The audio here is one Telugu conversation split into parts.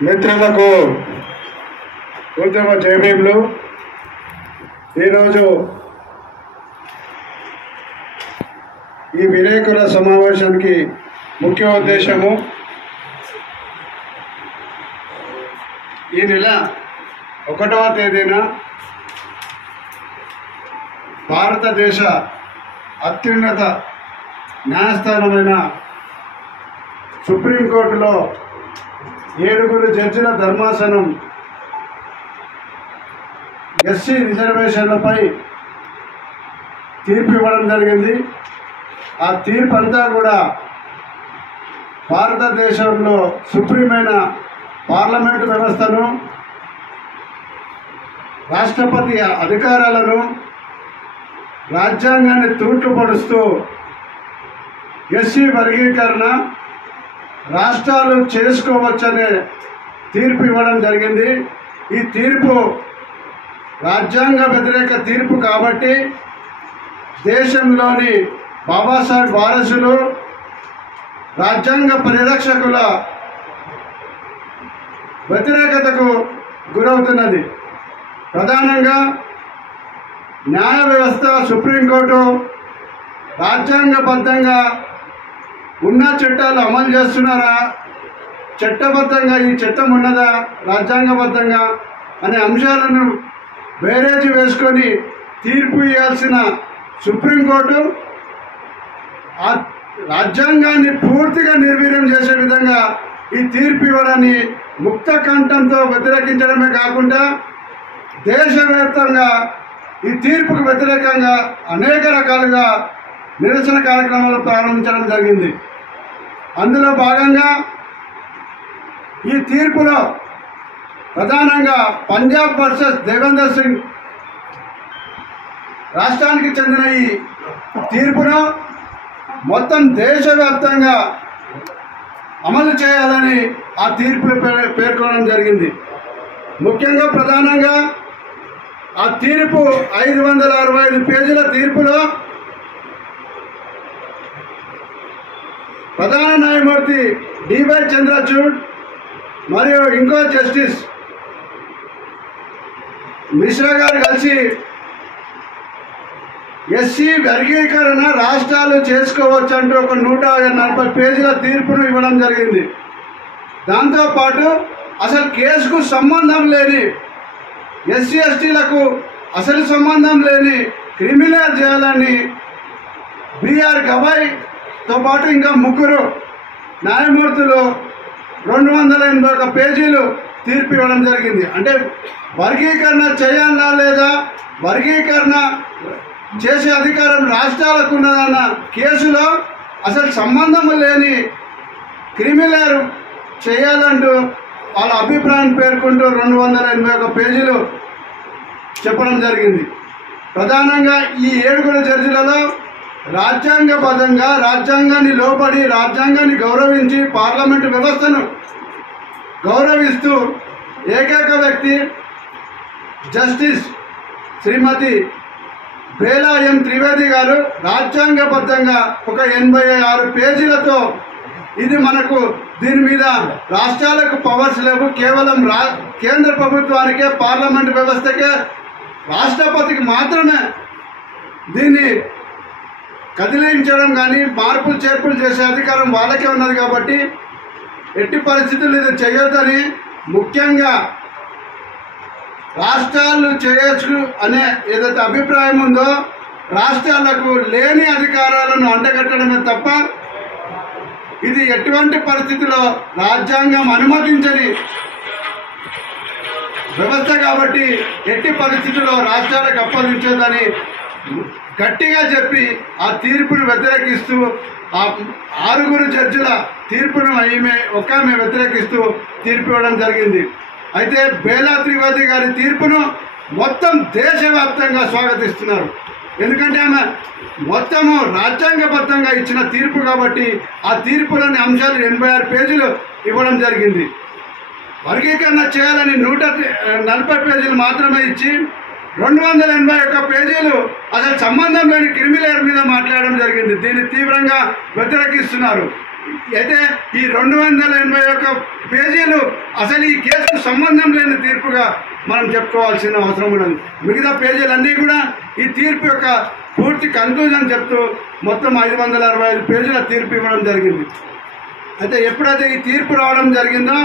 మిత్రులకు ఉద్యమ జయభీములు. ఈరోజు ఈ విలేకరుల సమావేశానికి ముఖ్య ఉద్దేశము ఈ నెల 1వ తేదీన భారతదేశ అత్యున్నత న్యాయస్థానమైన సుప్రీంకోర్టులో 7 జడ్జిల ధర్మాసనం ఎస్సీ రిజర్వేషన్లపై తీర్పు ఇవ్వడం జరిగింది. ఆ తీర్పు అంతా కూడా భారతదేశంలో సుప్రీమైన పార్లమెంటు వ్యవస్థను, రాష్ట్రపతి అధికారాలను, రాజ్యాంగాన్ని తూట్లు పొడుస్తూ ఎస్సీ వర్గీకరణ రాష్ట్రాలు చేసుకోవచ్చనే తీర్పు ఇవ్వడం జరిగింది. ఈ తీర్పు రాజ్యాంగ వ్యతిరేక తీర్పు కాబట్టి దేశంలోని బాబాసాహెబ్ వారసులు, రాజ్యాంగ పరిరక్షకుల వ్యతిరేకతకు గురవుతున్నది. ప్రధానంగా న్యాయ వ్యవస్థ, సుప్రీంకోర్టు రాజ్యాంగబద్ధంగా ఉన్న చట్టాలు అమలు చేస్తున్నారా, చట్టబద్ధంగా ఈ చట్టం ఉన్నదా, రాజ్యాంగబద్ధంగా అనే అంశాలను బేరేజీ వేసుకొని తీర్పు ఇవ్వాల్సిన సుప్రీంకోర్టు ఆ రాజ్యాంగాన్ని పూర్తిగా నిర్వీర్యం చేసే విధంగా ఈ తీర్పు ఇవ్వడాన్ని ముక్త కంఠంతో వ్యతిరేకించడమే కాకుండా దేశవ్యాప్తంగా ఈ తీర్పుకు వ్యతిరేకంగా అనేక రకాలుగా నిరసన కార్యక్రమాలు ప్రారంభించడం జరిగింది. అందులో భాగంగా ఈ తీర్పులో ప్రధానంగా పంజాబ్ వర్సెస్ దేవేందర్ సింగ్ రాష్ట్రానికి చెందిన ఈ తీర్పును మొత్తం దేశవ్యాప్తంగా అమలు చేయాలని ఆ తీర్పులో పేర్కొనడం జరిగింది. ముఖ్యంగా ప్రధానంగా ఆ తీర్పు 565 పేజీల తీర్పులో ప్రధాన న్యాయమూర్తి డివై చంద్రచూడ్ మరియు ఇంకో జస్టిస్ మిశ్రా గారు కలిసి ఎస్సీ వర్గీకరణ రాష్ట్రాలు చేసుకోవచ్చు అంటూ ఒక 140 పేజీల తీర్పును ఇవ్వడం జరిగింది. దాంతోపాటు అసలు కేసుకు సంబంధం లేని ఎస్సీ ఎస్టీలకు అసలు సంబంధం లేని క్రిమినల్ చేయాలని బిఆర్ గవాయ్తో పాటు ఇంకా 3 న్యాయమూర్తులు 281 పేజీలు తీర్పు ఇవ్వడం జరిగింది. అంటే వర్గీకరణ చేయాలా లేదా, వర్గీకరణ చేసే అధికారం రాష్ట్రాలకు ఉన్నదన్న కేసులో అసలు సంబంధం లేని క్రిమినల్ చేయాలంటూ వాళ్ళ అభిప్రాయం పేర్కొంటూ 281 పేజీలు చెప్పడం జరిగింది. ప్రధానంగా ఈ 7 జడ్జిలలో రాజ్యాంగబద్ధంగా రాజ్యాంగాన్ని లోబడి రాజ్యాంగాన్ని గౌరవించి పార్లమెంటు వ్యవస్థను గౌరవిస్తూ ఏకైక వ్యక్తి జస్టిస్ శ్రీమతి బేలా ఎం త్రివేది గారు రాజ్యాంగబద్ధంగా ఒక 86 పేజీలతో ఇది మనకు దీని మీద రాష్ట్రాలకు పవర్స్ లేవు, కేవలం కేంద్ర ప్రభుత్వానికే, పార్లమెంటు వ్యవస్థకే, రాష్ట్రపతికి మాత్రమే దీన్ని కదిలించడం కానీ మార్పులు చేర్పులు చేసే అధికారం వాళ్ళకే ఉన్నది కాబట్టి ఎట్టి పరిస్థితులు ఇది చేయొద్దని, ముఖ్యంగా రాష్ట్రాలు చేయొచ్చు అనే ఏదైతే అభిప్రాయం ఉందో రాష్ట్రాలకు లేని అధికారాలను అంటగట్టడమే తప్ప ఇది ఎటువంటి పరిస్థితిలో రాజ్యాంగం అనుమతించని వ్యవస్థ కాబట్టి ఎట్టి పరిస్థితుల్లో రాష్ట్రాలకు అప్పగించదని గట్టిగా చెప్పి ఆ తీర్పును వ్యతిరేకిస్తూ ఆ 6 జడ్జిల తీర్పును ఆమె వ్యతిరేకిస్తూ తీర్పు ఇవ్వడం జరిగింది. అయితే బేలా త్రివేది గారి తీర్పును మొత్తం దేశవ్యాప్తంగా స్వాగతిస్తున్నారు. ఎందుకంటే ఆమె మొత్తము రాజ్యాంగబద్ధంగా ఇచ్చిన తీర్పు కాబట్టి ఆ తీర్పులోని అంశాలు 86 పేజీలు ఇవ్వడం జరిగింది. వర్గీకరణ చేయాలని 140 పేజీలు మాత్రమే ఇచ్చి 281 పేజీలు అసలు సంబంధం లేని క్రిమినల్ మీద మాట్లాడడం జరిగింది. దీన్ని తీవ్రంగా వ్యతిరేకిస్తున్నారు. అయితే ఈ 281 పేజీలు అసలు ఈ కేసుకు సంబంధం లేని తీర్పుగా మనం చెప్పుకోవాల్సిన అవసరం ఉన్నది. మిగతా పేజీలన్నీ కూడా ఈ తీర్పు యొక్క పూర్తి కన్క్లూజన్ చెప్తూ మొత్తం 565 పేజీల తీర్పు ఇవ్వడం జరిగింది. అయితే ఎప్పుడైతే ఈ తీర్పు రావడం జరిగిందో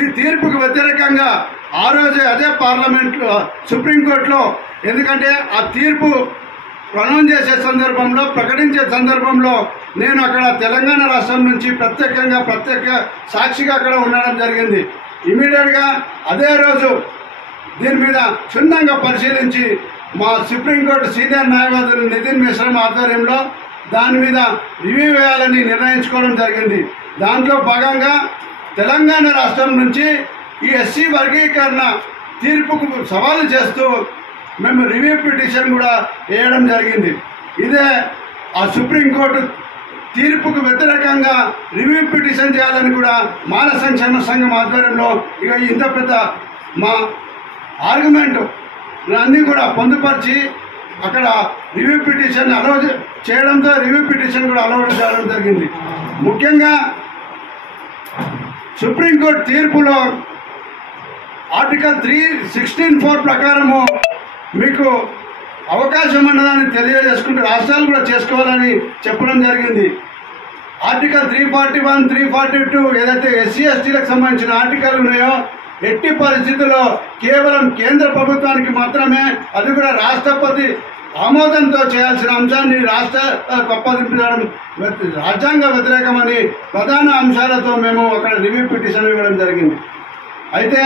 ఈ తీర్పుకు వ్యతిరేకంగా ఆ రోజే అదే పార్లమెంట్లో సుప్రీంకోర్టులో, ఎందుకంటే ఆ తీర్పు ప్రొనౌన్స్ చేసే సందర్భంలో, ప్రకటించే సందర్భంలో నేను అక్కడ తెలంగాణ రాష్ట్రం నుంచి ప్రత్యేక సాక్షిగా అక్కడ ఉండడం జరిగింది. ఇమీడియట్గా అదే రోజు దీని మీద క్షుణ్ణంగా పరిశీలించి మా సుప్రీంకోర్టు సీనియర్ న్యాయవాదులు నితిన్ మిశ్రా ఆధ్వర్యంలో దాని మీద రివ్యూ వేయాలని నిర్ణయించుకోవడం జరిగింది. దాంట్లో భాగంగా తెలంగాణ రాష్ట్రం నుంచి ఈ ఎస్సీ వర్గీకరణ తీర్పుకు సవాలు చేస్తూ మేము రివ్యూ పిటిషన్ కూడా వేయడం జరిగింది. ఇదే ఆ సుప్రీంకోర్టు తీర్పుకు వ్యతిరేకంగా రివ్యూ పిటిషన్ చేయాలని కూడా మానవ సంక్షేమ సంఘం ఆధ్వర్యంలో ఇక ఇంత పెద్ద మా ఆర్గ్యుమెంట్ అన్నీ కూడా పొందుపరిచి అక్కడ రివ్యూ పిటిషన్ అలౌ చేయడంతో రివ్యూ పిటిషన్ కూడా అలౌ చేయడం జరిగింది. ముఖ్యంగా సుప్రీంకోర్టు తీర్పులో ఆర్టికల్ 316(4) ప్రకారము మీకు అవకాశం ఉన్నదాన్ని తెలియజేసుకుంటూ రాష్ట్రాలు కూడా చేసుకోవాలని చెప్పడం జరిగింది. ఆర్టికల్ 341, 342 ఏదైతే ఎస్సీ ఎస్టీలకు సంబంధించిన ఆర్టికల్ ఉన్నాయో ఎట్టి పరిస్థితుల్లో కేవలం కేంద్ర ప్రభుత్వానికి మాత్రమే, అది కూడా రాష్ట్రపతి ఆమోదంతో చేయాల్సిన అంశాన్ని రాష్ట్రాలకు అప్పగించడం రాజ్యాంగ వ్యతిరేకమని ప్రధాన అంశాలతో మేము అక్కడ రివ్యూ పిటిషన్ ఇవ్వడం జరిగింది. అయితే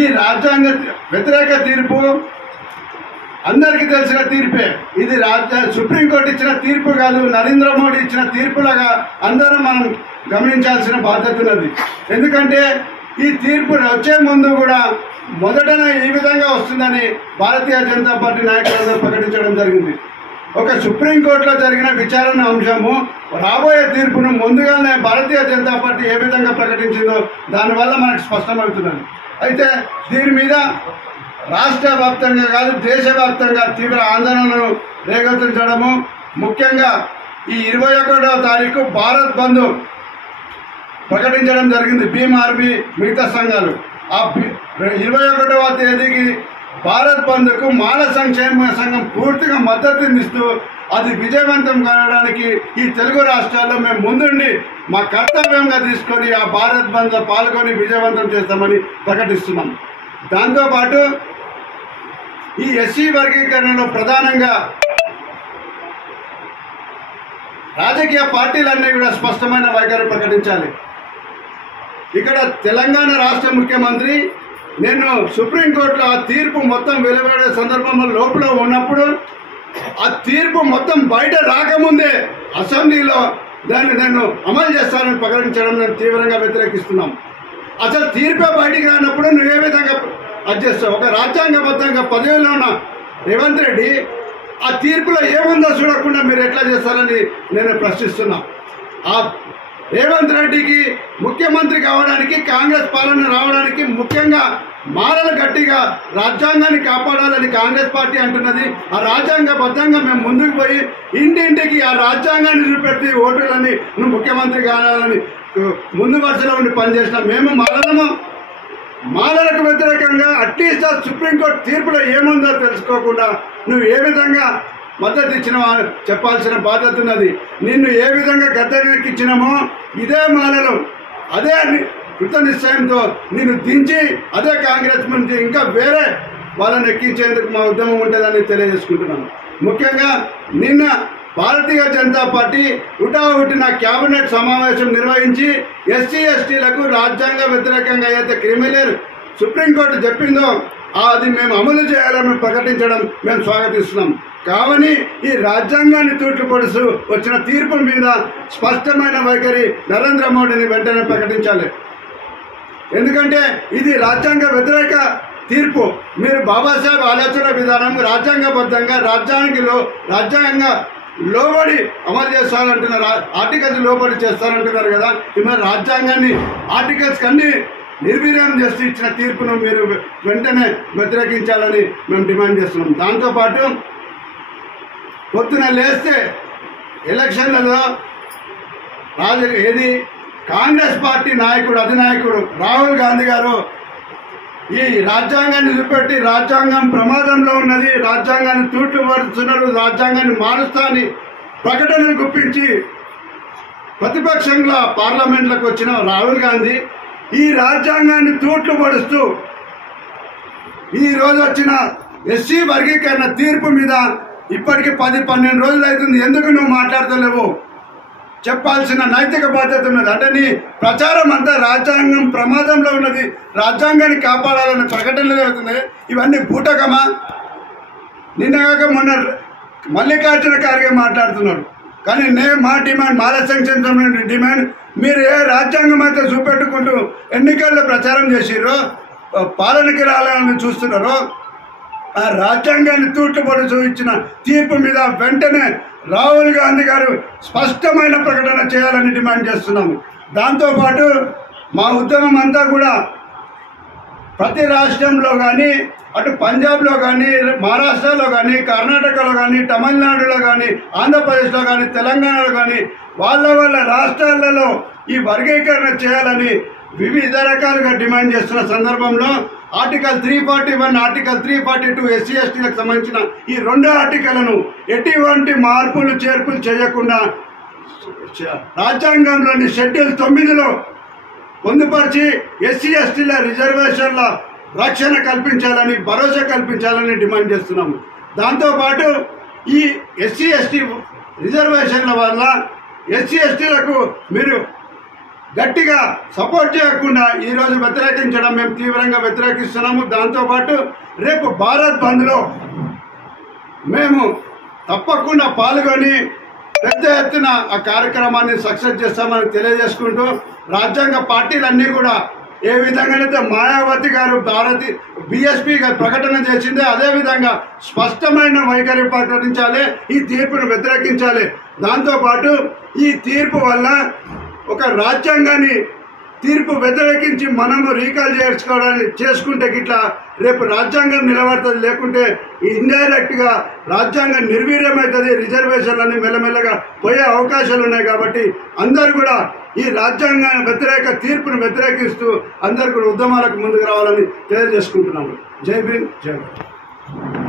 ఈ రాజ్యాంగ వ్యతిరేక తీర్పు అందరికీ తెలిసిన తీర్పే. ఇది సుప్రీంకోర్టు ఇచ్చిన తీర్పు కాదు, నరేంద్ర మోడీ ఇచ్చిన తీర్పులాగా అందరం మనం గమనించాల్సిన బాధ్యత ఉన్నది. ఎందుకంటే ఈ తీర్పు వచ్చే ముందు కూడా మొదటనే ఈ విధంగా వస్తుందని భారతీయ జనతా పార్టీ నాయకులందరూ ప్రకటించడం జరిగింది. ఒక సుప్రీంకోర్టులో జరిగిన విచారణ అంశము రాబోయే తీర్పును ముందుగానే భారతీయ జనతా పార్టీ ఏ విధంగా ప్రకటించిందో దానివల్ల మనకు స్పష్టమవుతున్నది. అయితే దీని మీద రాష్ట్ర వ్యాప్తంగా కాదు దేశవ్యాప్తంగా తీవ్ర ఆందోళనలు రేగొత్తించడము, ముఖ్యంగా ఈ 21వ తారీఖు భారత్ బంద్ ప్రకటించడం జరిగింది. భీమ్ ఆర్మీ మిగతా సంఘాలు ఆ 21వ తేదీకి భారత్ బంద్కు మానవ సంక్షేమ సంఘం పూర్తిగా మద్దతునిస్తూ అది విజయవంతం కావడానికి ఈ తెలుగు రాష్ట్రాల్లో మేము ముందుండి మా కర్తవ్యంగా తీసుకొని ఆ భారత్ బంద్లో పాల్గొని విజయవంతం చేస్తామని ప్రకటిస్తున్నాం. దాంతోపాటు ఈ ఎస్సీ వర్గీకరణలో ప్రధానంగా రాజకీయ పార్టీలన్నీ కూడా స్పష్టమైన వైఖరి ప్రకటించాలి. ఇక్కడ తెలంగాణ రాష్ట్ర ముఖ్యమంత్రి నేను సుప్రీంకోర్టులో ఆ తీర్పు మొత్తం వెలువడే సందర్భంలో లోపల ఉన్నప్పుడు ఆ తీర్పు మొత్తం బయట రాకముందే అసెంబ్లీలో దాన్ని నేను అమలు చేస్తానని ప్రకటించడం నేను తీవ్రంగా వ్యతిరేకిస్తున్నాం. అసలు తీర్పే బయటికి రానప్పుడు నువ్వే విధంగా అది చేస్తావు? ఒక రాజ్యాంగబద్ధంగా పదవిలో ఉన్న రేవంత్ రెడ్డి ఆ తీర్పులో ఏముందో చూడకుండా మీరు ఎట్లా చేస్తారని నేను ప్రశ్నిస్తున్నా. ఆ రేవంత్ రెడ్డికి ముఖ్యమంత్రి కావడానికి, కాంగ్రెస్ పాలన రావడానికి ముఖ్యంగా మారలు గట్టిగా రాజ్యాంగాన్ని కాపాడాలని కాంగ్రెస్ పార్టీ అంటున్నది. ఆ రాజ్యాంగబద్ధంగా మేము ముందుకు పోయి ఇంటింటికి ఆ రాజ్యాంగాన్ని చూపెట్టి ఓటులని నువ్వు ముఖ్యమంత్రి కావాలని ముందు వరుసలో ఉండి పనిచేసినాం. మేము మాలలకు వ్యతిరేకంగా అట్లీస్ట్ ఆ సుప్రీంకోర్టు తీర్పులో ఏముందో తెలుసుకోకుండా నువ్వు ఏ విధంగా మద్దతు ఇచ్చినావో చెప్పాల్సిన బాధ్యత ఉన్నది. నిన్ను ఏ విధంగా గద్దెనెక్కించినామో ఇదే మాలలు అదే కృత నిశ్చయంతో నిన్ను దించి అదే కాంగ్రెస్ నుంచి ఇంకా వేరే వాళ్ళని ఎక్కించేందుకు మా ఉద్యమం ఉంటుందని తెలియజేసుకుంటున్నాను. ముఖ్యంగా నిన్న భారతీయ జనతా పార్టీ హుటాహుటిన కేబినెట్ సమావేశం నిర్వహించి ఎస్సీ ఎస్టీలకు రాజ్యాంగ వ్యతిరేకంగా అయితే క్రిమినల్ సుప్రీంకోర్టు చెప్పిందో అది మేము అమలు చేయాలని ప్రకటించడం మేము స్వాగతిస్తున్నాం. కావని ఈ రాజ్యాంగాన్ని తూట్లు పొడుస్తూ వచ్చిన తీర్పు మీద స్పష్టమైన వైఖరి నరేంద్ర మోడీని వెంటనే ప్రకటించాలి. ఎందుకంటే ఇది రాజ్యాంగ వ్యతిరేక తీర్పు. మీరు బాబాసాహెబ్ ఆలోచన విధానం రాజ్యాంగబద్ధంగా రాజ్యాంగ లోబడి అమలు చేస్తారంటున్నారు, ఆర్టికల్స్ లోబడి చేస్తారంటున్నారు కదా. మరి రాజ్యాంగాన్ని ఆర్టికల్స్ అన్ని నిర్వీర్యం చేస్తూ ఇచ్చిన తీర్పును మీరు వెంటనే వ్యతిరేకించాలని మేము డిమాండ్ చేస్తున్నాం. దాంతోపాటు పొద్దున లేస్తే ఎలక్షన్లలో ఏది కాంగ్రెస్ పార్టీ నాయకుడు అధినాయకుడు రాహుల్ గాంధీ గారు ఈ రాజ్యాంగాన్ని చూపెట్టి రాజ్యాంగం ప్రమాదంలో ఉన్నది, రాజ్యాంగాన్ని తూట్లు పరుస్తున్నారు, రాజ్యాంగాన్ని మారుస్తా అని ప్రకటనలు గుప్పించి ప్రతిపక్షంగా పార్లమెంట్లకు వచ్చిన రాహుల్ గాంధీ ఈ రాజ్యాంగాన్ని తూట్లు పడుస్తూ ఈ రోజు వచ్చిన ఎస్సీ వర్గీకరణ తీర్పు మీద ఇప్పటికి 10-12 రోజులు అవుతుంది. ఎందుకు నువ్వు మాట్లాడతలేవు? చెప్పాల్సిన నైతిక బాధ్యత ఉన్నది. అంటే నీ ప్రచారం అంతా రాజ్యాంగం ప్రమాదంలో ఉన్నది, రాజ్యాంగాన్ని కాపాడాలనే ప్రకటనలు అవుతుంది. ఇవన్నీ బూటకమా? నిన్నగాక మొన్న మల్లికార్జున ఖార్గే మాట్లాడుతున్నాడు. కానీ మా డిమాండ్, మాల సంక్షేమ డిమాండ్, మీరు ఏ రాజ్యాంగం అయితే చూపెట్టుకుంటూ ఎన్నికల్లో ప్రచారం చేసిర్రో, పాలనకి రావాలని చూస్తున్నారో, ఆ రాజ్యాంగాన్ని తూట్లుపడి చూపించిన తీర్పు మీద వెంటనే రాహుల్ గాంధీ గారు స్పష్టమైన ప్రకటన చేయాలని డిమాండ్ చేస్తున్నాము. దాంతోపాటు మా ఉద్యమం అంతా కూడా ప్రతి రాష్ట్రంలో కానీ, అటు పంజాబ్లో కానీ, మహారాష్ట్రలో కానీ, కర్ణాటకలో కానీ, తమిళనాడులో కానీ, ఆంధ్రప్రదేశ్లో కానీ, తెలంగాణలో కానీ వాళ్ళ రాష్ట్రాలలో ఈ వర్గీకరణ చేయాలని వివిధ రకాలుగా డిమాండ్ చేస్తున్న సందర్భంలో ఆర్టికల్ 341, ఆర్టికల్ 342 ఎస్సీ ఎస్టీలకు సంబంధించిన ఈ 2 ఆర్టికల్ను ఎటువంటి మార్పులు చేర్పులు చేయకుండా రాజ్యాంగంలోని షెడ్యూల్ 9లో పొందుపరిచి ఎస్సీ ఎస్టీల రిజర్వేషన్ల రక్షణ కల్పించాలని, భరోసా కల్పించాలని డిమాండ్ చేస్తున్నాము. దాంతోపాటు ఈ ఎస్సీ ఎస్టీ రిజర్వేషన్ల వల్ల ఎస్సీ ఎస్టీలకు మీరు గట్టిగా సపోర్ట్ చేయకుండా ఈరోజు వ్యతిరేకించడం మేము తీవ్రంగా వ్యతిరేకిస్తున్నాము. దాంతోపాటు రేపు భారత్ బంద్లో మేము తప్పకుండా పాల్గొని పెద్ద ఎత్తున ఆ కార్యక్రమాన్ని సక్సెస్ చేస్తామని తెలియజేసుకుంటూ, రాజ్యాంగ పార్టీలన్నీ కూడా ఏ విధంగానైతే మాయావతి గారు బీఎస్పీ గారు ప్రకటన చేసిందే అదేవిధంగా స్పష్టమైన వైఖరి ప్రకటించాలి, ఈ తీర్పును వ్యతిరేకించాలి. దాంతోపాటు ఈ తీర్పు వల్ల ఒక రాజ్యాంగాన్ని తీర్పు వ్యతిరేకించి మనము రీకాల్ చేసుకుంటే గిట్లా రేపు రాజ్యాంగం నిలబడుతుంది, లేకుంటే ఇండైరెక్ట్గా రాజ్యాంగం నిర్వీర్యమవుతుంది, రిజర్వేషన్లన్నీ మెల్లమెల్లగా పోయే అవకాశాలు ఉన్నాయి. కాబట్టి అందరూ కూడా ఈ రాజ్యాంగ వ్యతిరేక తీర్పును వ్యతిరేకిస్తూ అందరూ కూడా ఉద్యమాలకు ముందుకు రావాలని తెలియజేసుకుంటున్నాము. జై భీమ్, జై భారత్.